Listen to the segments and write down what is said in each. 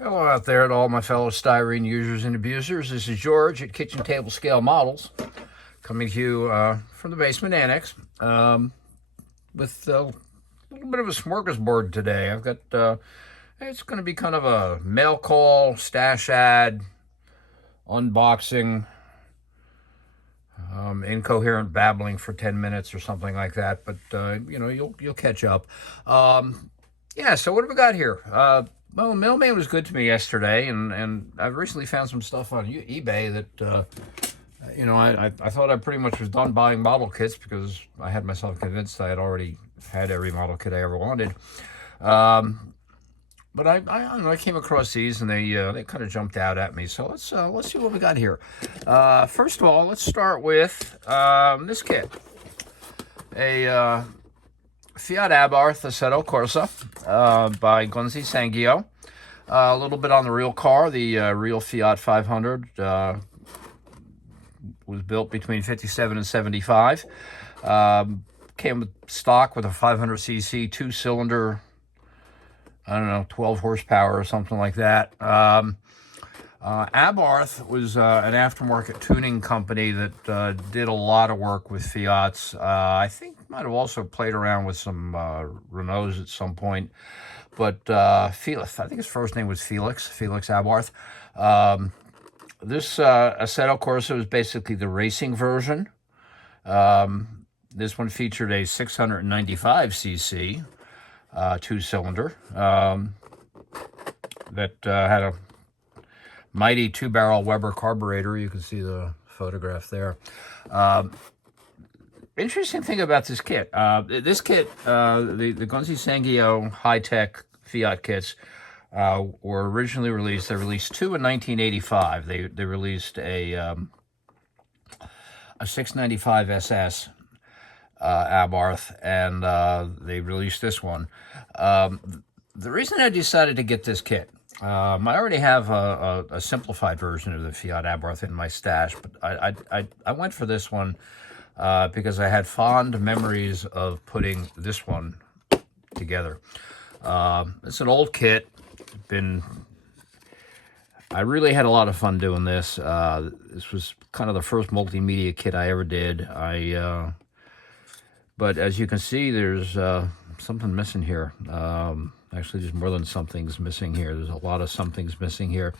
Hello out there to all my fellow styrene users and abusers. This is George at Kitchen Table Scale Models, coming to you from the basement annex with a little bit of a smorgasbord today. I've got, it's going to be kind of a mail call, stash ad, unboxing, incoherent babbling for 10 minutes or something like that, but you'll catch up. So what have we got here? Well, the mailman was good to me yesterday, and I've recently found some stuff on eBay that, I thought I pretty much was done buying model kits because I had myself convinced I had already had every model kit I ever wanted. But I don't know, I came across these and they kind of jumped out at me. So let's see what we got here. First of all, let's start with this kit. A Fiat Abarth Assetto Corsa by Gunzi Sangio. A little bit on the real car. The real Fiat 500 was built between 57 and 75. Came with stock with a 500cc two-cylinder, 12 horsepower or something like that. Abarth was an aftermarket tuning company that did a lot of work with Fiats. I think might have also played around with some Renaults at some point. But Felix, I think his first name was Felix Abarth. This Assetto Corsa is basically the racing version. This one featured a 695cc two-cylinder that had a mighty two-barrel Weber carburetor. You can see the photograph there. Interesting thing about this kit. The Gunzi Sangio high-tech Fiat kits were originally released. They released two in 1985. They released a 695 SS Abarth, and they released this one. The reason I decided to get this kit, I already have a simplified version of the Fiat Abarth in my stash, but I went for this one because I had fond memories of putting this one together. It's an old kit. I really had a lot of fun doing this. This was kind of the first multimedia kit I ever did. But as you can see, there's something missing here. Actually, there's more than something's missing here. There's a lot of something's missing here.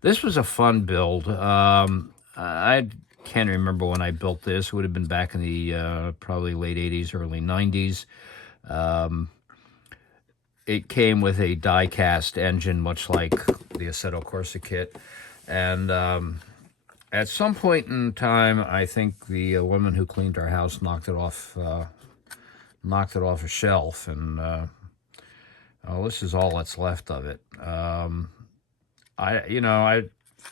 This was a fun build. I can't remember when I built this. It would have been back in the probably late 80s, early 90s. It came with a die-cast engine, much like the Assetto Corsa kit. And at some point in time, I think the woman who cleaned our house knocked it off a shelf, and this is all that's left of it. I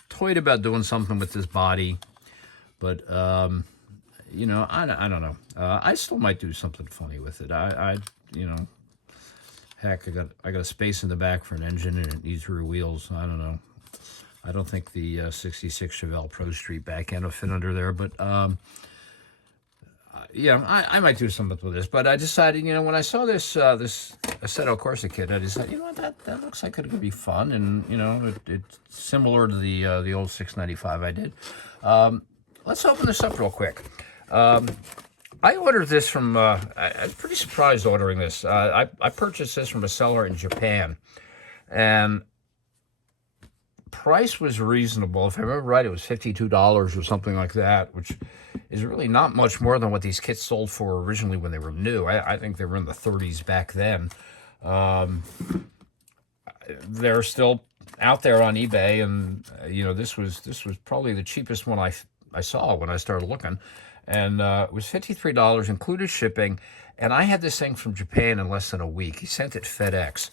toyed about doing something with this body, but I don't know. I still might do something funny with it. Heck, I got a space in the back for an engine, and it needs rear wheels. I don't know. I don't think the 66 Chevelle Pro Street back end will fit under there, but I might do something with this. But I decided, when I saw this Assetto Corsa kit, I decided, what, that looks like it could be fun, and it's similar to the old 695 I did. Let's open this up real quick. I ordered this from, I'm pretty surprised ordering this. I purchased this from a seller in Japan, and price was reasonable. If I remember right, it was $52 or something like that, which is really not much more than what these kits sold for originally when they were new. I think they were in the 30s back then. They're still out there on eBay, and this was probably the cheapest one I saw when I started looking. And it was $53, included shipping. And I had this thing from Japan in less than a week. He sent it FedEx.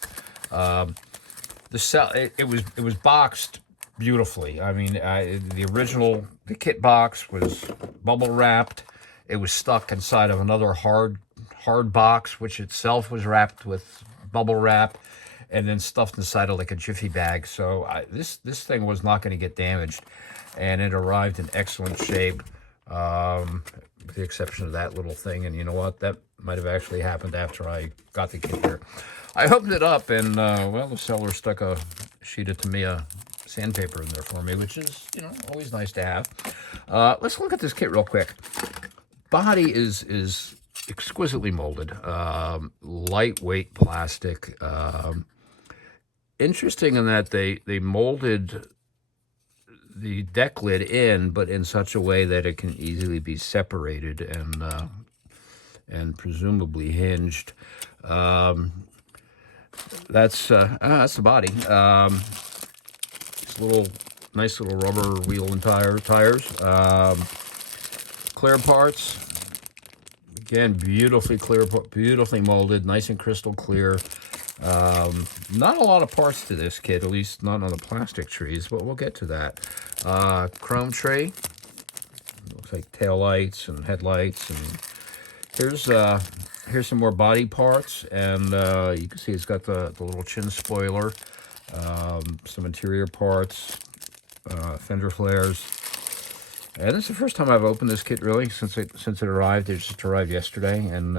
It was boxed beautifully. I mean, the kit box was bubble wrapped. It was stuck inside of another hard box, which itself was wrapped with bubble wrap, and then stuffed inside of like a jiffy bag. So this thing was not going to get damaged, and it arrived in excellent shape. With the exception of that little thing. And you know what? That might have actually happened after I got the kit here. I opened it up, and, the seller stuck a sheet of Tamiya sandpaper in there for me, which is, always nice to have. Let's look at this kit real quick. Body is exquisitely molded, lightweight plastic. Interesting in that they molded the deck lid in, but in such a way that it can easily be separated and presumably hinged. That's the body. Nice little rubber wheel and tires. Clear parts. Again, beautifully clear, beautifully molded, nice and crystal clear. Not a lot of parts to this kit, at least not on the plastic trees, but we'll get to that. Chrome tree. Looks like taillights and headlights. And here's some more body parts, and you can see it's got the little chin spoiler, some interior parts, fender flares. And this is the first time I've opened this kit, really, since it arrived. It just arrived yesterday, and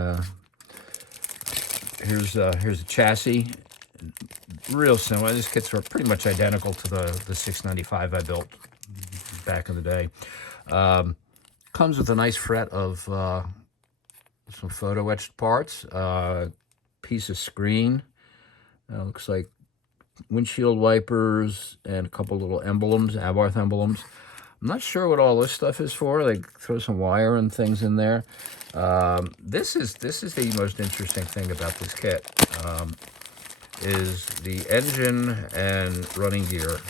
here's the chassis. Real similar. These kits are pretty much identical to the 695 I built back in the day. Comes with a nice fret of some photo etched parts, piece of screen. Looks like windshield wipers and a couple little emblems, Abarth emblems. I'm not sure what all this stuff is for. They throw some wire and things in there. This is the most interesting thing about this kit. Is the engine and running gear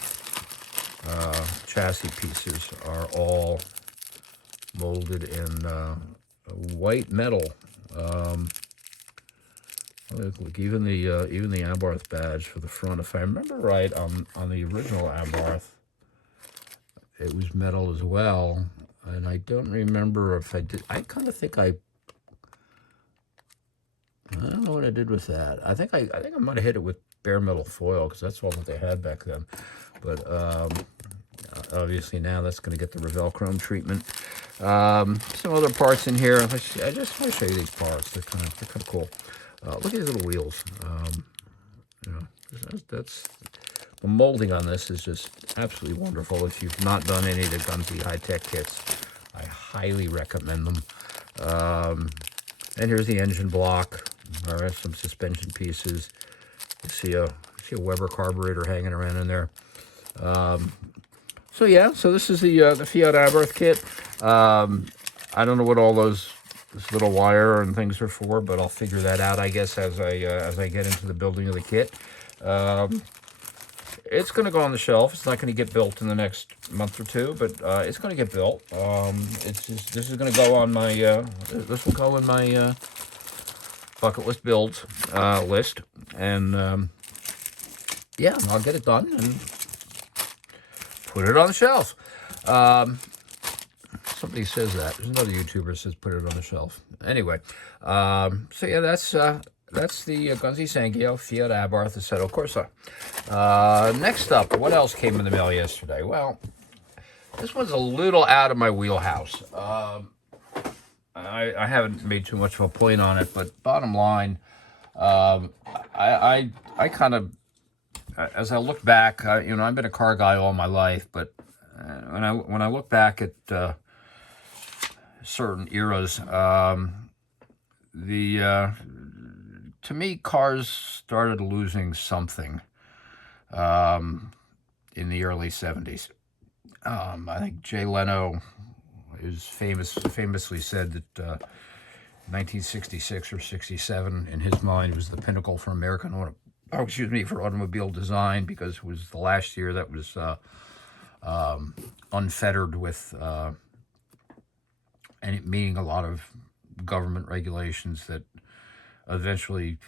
chassis pieces are all molded in white metal. Look, even the Abarth badge for the front, if I remember right, on the original Abarth, it was metal as well, and I don't remember if I did. I kind of think I don't know what I did with that. I think I might have hit it with bare metal foil, because that's all that they had back then. But obviously now that's going to get the Revell chrome treatment. Some other parts in here. I just want to show you these parts. They're kind of cool. Look at these little wheels. That's the molding on this is just absolutely wonderful. If you've not done any of the Gunzy high-tech kits, I highly recommend them. And here's the engine block. All right, some suspension pieces. You see a Weber carburetor hanging around in there. So this is the Fiat Abarth kit. I don't know what all this little wire and things are for, but I'll figure that out, I guess, as I get into the building of the kit. It's going to go on the shelf. It's not going to get built in the next month or two, but it's going to get built. This is going to go on my this will go in my bucket list builds list, and I'll get it done and put it on the shelf. Somebody says that. There's another YouTuber says put it on the shelf. Anyway, that's the Gunzy Sankyo Fiat Abarth Assetto Corsa. Next up, what else came in the mail yesterday? Well, this one's a little out of my wheelhouse. I haven't made too much of a point on it, but bottom line, I kind of, as I look back, I've been a car guy all my life, but when I look back at certain eras, to me, cars started losing something in the early 70s. I think Jay Leno famously said that 1966 or 67, in his mind, was the pinnacle for for automobile design, because it was the last year that was unfettered with meaning a lot of government regulations that eventually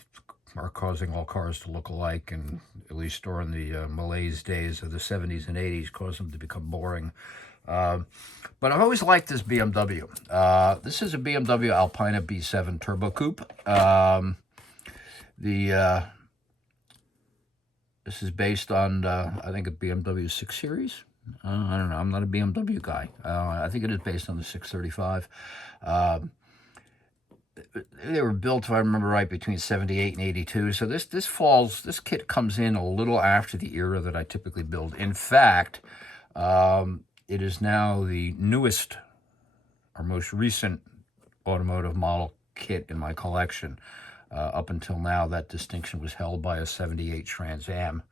are causing all cars to look alike, and at least during the malaise days of the 70s and 80s, caused them to become boring. But I've always liked this BMW. This is a BMW Alpina B7 Turbo Coupe. This is based on, I think, a BMW 6 Series. I don't know. I'm not a BMW guy. I think it is based on the 635. they were built, if I remember right, between 78 and 82. So this kit comes in a little after the era that I typically build. In fact, it is now the newest or most recent automotive model kit in my collection. Up until now, that distinction was held by a 78 Trans Am.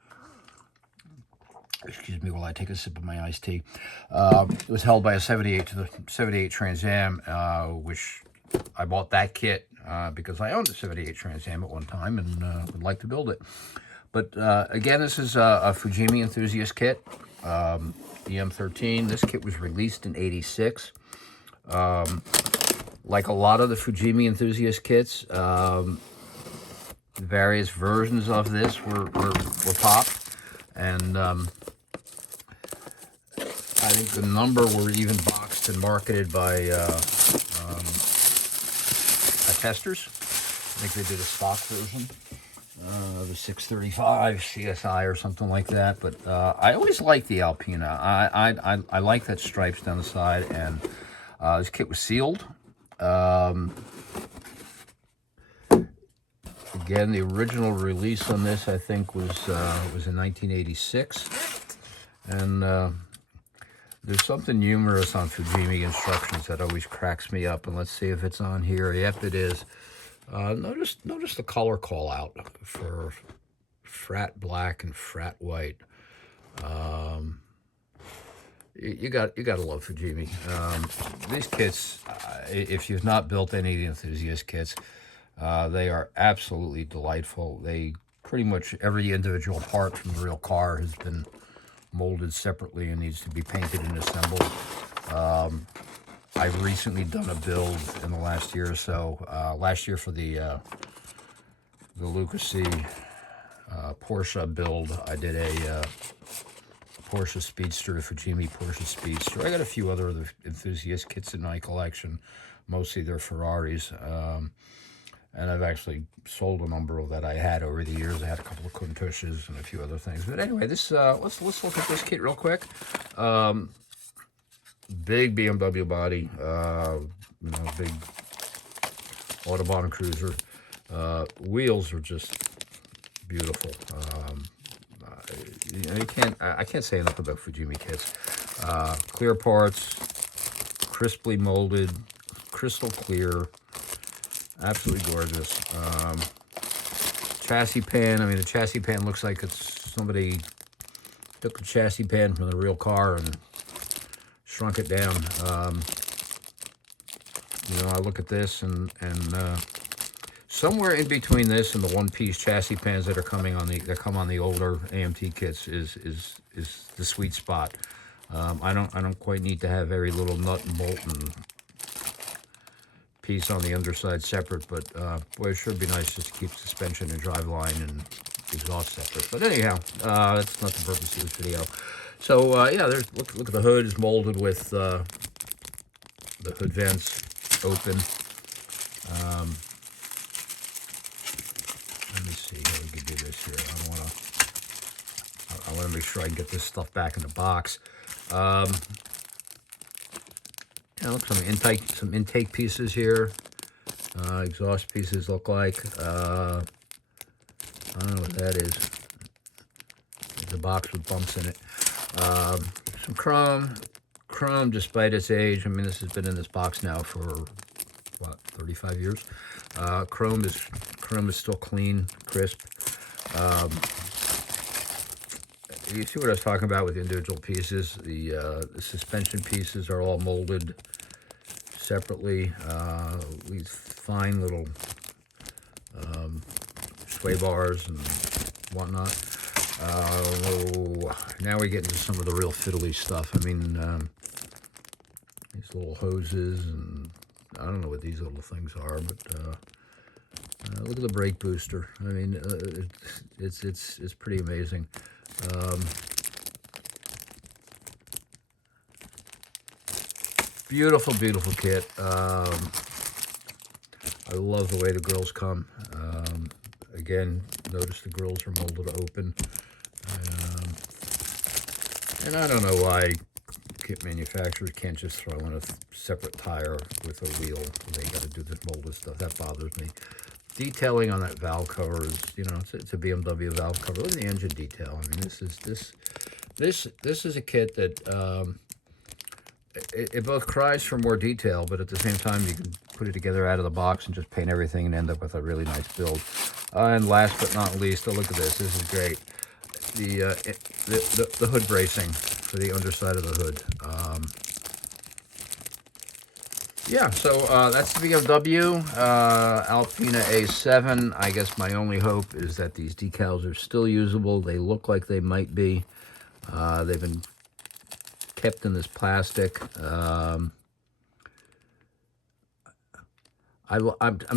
Excuse me while I take a sip of my iced tea. It was held by a 78 Trans Am, which I bought that kit because I owned a 78 Trans Am at one time and would like to build it. But again, this is a Fujimi enthusiast kit, the M13. This kit was released in '86. Like a lot of the Fujimi enthusiast kits, various versions of this were popped, and I think the number were even boxed and marketed by testers. I think they did a stock version, the 635 CSI or something like that. But I always liked the Alpina. I like that stripes down the side, and this kit was sealed. Again, the original release on this, I think, was in 1986, and there's something humorous on Fujimi instructions that always cracks me up. And let's see if it's on here. Yep, it is. Notice the color call out for frat black and frat white. You gotta love Fujimi. These kits, if you've not built any of the enthusiast kits, they are absolutely delightful. They pretty much every individual part from the real car has been molded separately and needs to be painted and assembled. I've recently done a build in the last year or so. Last year for the Lucas C Porsche build, I did a Porsche Speedster, Fujimi Porsche Speedster. I got a few other enthusiast kits in my collection. Mostly they're Ferraris. And I've actually sold a number of that I had over the years. I had a couple of Countachs and a few other things. But anyway, this let's look at this kit real quick. Big BMW body, big Autobahn cruiser. Wheels are just beautiful. I can't say enough about Fujimi kits. Clear parts, crisply molded, crystal clear. Absolutely gorgeous. Chassis pan. I mean, the chassis pan looks like it's somebody took the chassis pan from the real car and shrunk it down. I look at this and somewhere in between this and the one-piece chassis pans that come on the older AMT kits is the sweet spot. I don't quite need to have every little nut and bolt and piece on the underside separate, but boy, it should be nice just to keep suspension and driveline and exhaust separate. But anyhow, that's not the purpose of this video. So yeah, look at the hood. It's molded with the hood vents open. Let me see how we can do this here. I want to make sure I can get this stuff back in the box. Yeah, look, some intake pieces here. Exhaust pieces look like. I don't know what that is. There's a box with bumps in it. Some chrome. Chrome, despite its age, I mean, this has been in this box now for, what, 35 years? Chrome is still clean, crisp. You see what I was talking about with the individual pieces? The suspension pieces are all molded separately. These fine little sway bars and whatnot. Now we get into some of the real fiddly stuff. I mean, these little hoses, and I don't know what these little things are, but look at the brake booster. I mean, it's pretty amazing. Beautiful, beautiful kit. I love the way the grills come. Again, notice the grills are molded open. And I don't know why kit manufacturers can't just throw in a separate tire with a wheel. They got to do this molded stuff. That bothers me. Detailing on that valve cover is, you know, it's a BMW valve cover. Look at the engine detail. I mean, this is a kit that it both cries for more detail, but at the same time, you can put it together out of the box and just paint everything and end up with a really nice build. And last but not least, oh, look at this. This is great. The hood bracing for the underside of the hood. Yeah, so that's the BMW Alpina A7. I guess my only hope is that these decals are still usable. They look like they might be. They've been kept in this plastic. I'm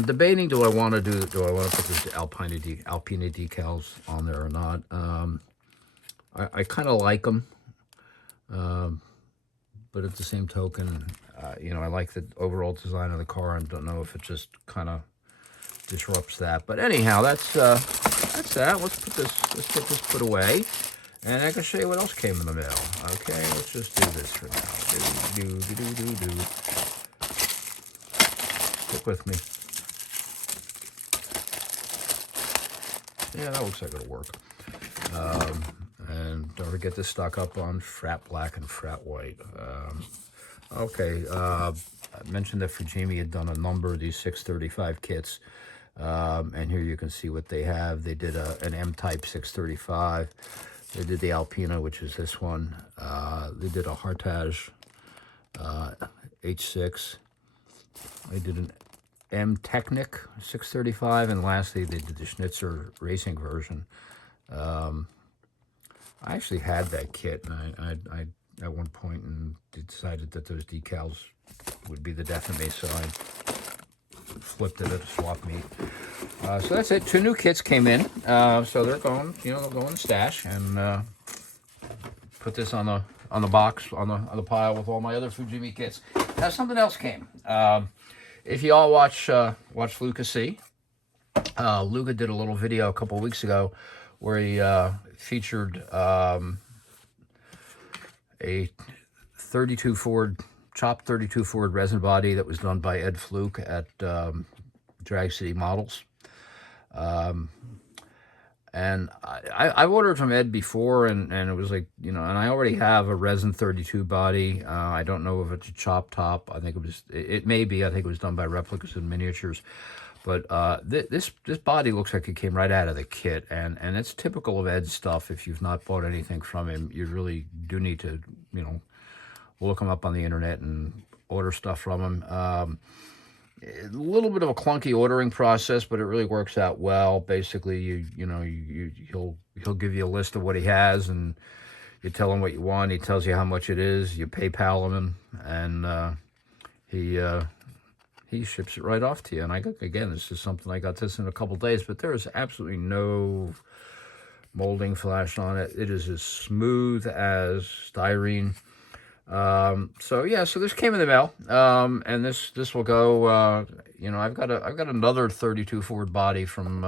debating, do I want to put this Alpina decals on there or not? I kind of like them, but at the same token, you know, I like the overall design of the car and don't know if it just kind of disrupts that. But anyhow, that's that. Let's put this away, and I can show you what else came in the mail. Okay, let's just do this for now. Do. Stick with me. Yeah, that looks like it'll work. And don't forget to stock up on frat black and frat white. Okay, I mentioned that Fujimi had done a number of these 635 kits. And here you can see what they have. They did an M-Type 635. They did the Alpina, which is this one. They did a Hartage H6. They did an M-Technic 635. And lastly, they did the Schnitzer racing version. I actually had that kit, and I at one point and decided that those decals would be the death of me, so I flipped it at a swap meet. So that's it. 2 new kits came in, so they're going, you know, they'll go in the stash, and put this on the box, on the pile with all my other Fujimi kits. Now something else came. If you all watch Luca C, Luca did a little video a couple weeks ago where he featured a 32 Ford, chopped 32 Ford resin body that was done by Ed Fluke at Drag City Models. And I ordered from Ed before, and it was like, you know, and I already have a resin 32 body. I don't know if it's a chop top. I think it may be. I think it was done by Replicas and Miniatures. But this body looks like it came right out of the kit, and it's typical of Ed's stuff. If you've not bought anything from him, you really do need to, you know, look him up on the internet and order stuff from him. A little bit of a clunky ordering process, but it really works out well. Basically, he'll give you a list of what he has, and you tell him what you want. He tells you how much it is. You PayPal him, and he ships it right off to you. And again, this is something, I got this in a couple days, but there is absolutely no molding flash on it. It is as smooth as styrene. So yeah, so this came in the mail, and this will go. You know, I've got another 32 Ford body from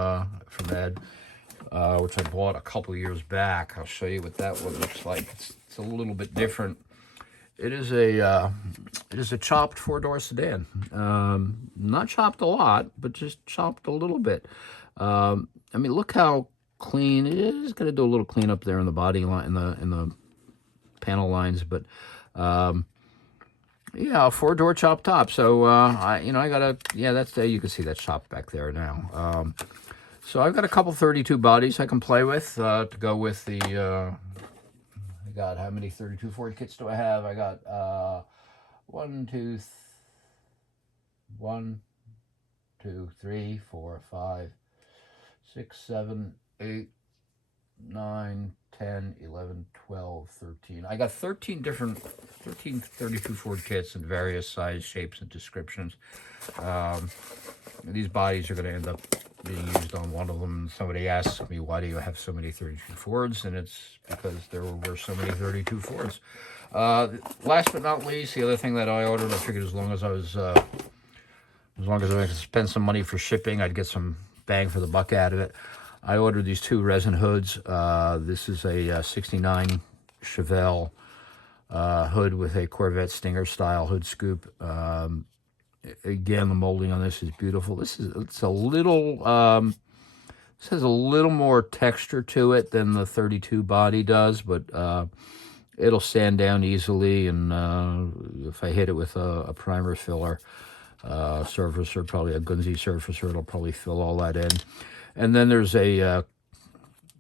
Ed, which I bought a couple years back. I'll show you what that one looks like. It's a little bit different. It is a chopped 4-door sedan. Not chopped a lot, but just chopped a little bit. I mean, look how clean it is. Going to do a little cleanup there in the body line, in the panel lines, but yeah, a 4-door chop top. So I gotta, yeah, that's there. You can see that chopped back there now. So I've got a couple 32 bodies I can play with to go with the. I got, how many 32 Ford kits do I have? I got 1, 2, 3, 4, 5, 6, 7, 8, 9, 10, 11, 12, 13. I got 13 32 Ford kits in various size, shapes, and descriptions. These bodies are going to end up being used on one of them. Somebody asked me, why do you have so many 32 Fords? And it's because there were so many 32 Fords. Last but not least, the other thing that I ordered, I figured as long as I could spend some money for shipping, I'd get some bang for the buck out of it. I ordered these 2 resin hoods. This is a 69 Chevelle hood with a Corvette Stinger style hood scoop. Again, the molding on this is beautiful. It's a little this has a little more texture to it than the 32 body does, but it'll sand down easily, and if I hit it with a primer filler surfacer, probably a Gunzy surfacer, it'll probably fill all that in. And then there's a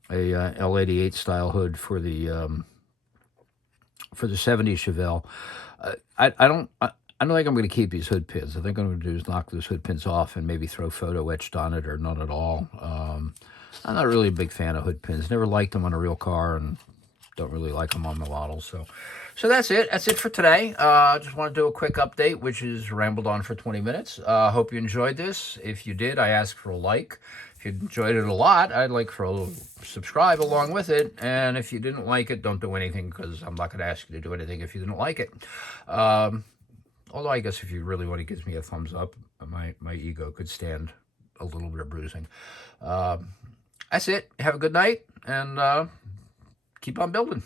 L88 style hood for the 70 Chevelle. I don't think I'm going to keep these hood pins. I think what I'm going to do is knock those hood pins off and maybe throw photo etched on it or none at all. I'm not really a big fan of hood pins. Never liked them on a real car, and don't really like them on the models. So that's it. That's it for today. Just want to do a quick update, which is rambled on for 20 minutes. Hope you enjoyed this. If you did, I ask for a like. If you enjoyed it a lot, I'd like for a subscribe along with it. And if you didn't like it, don't do anything, because I'm not going to ask you to do anything if you didn't like it. Although I guess if you really want to give me a thumbs up, my ego could stand a little bit of bruising. That's it. Have a good night, and keep on building.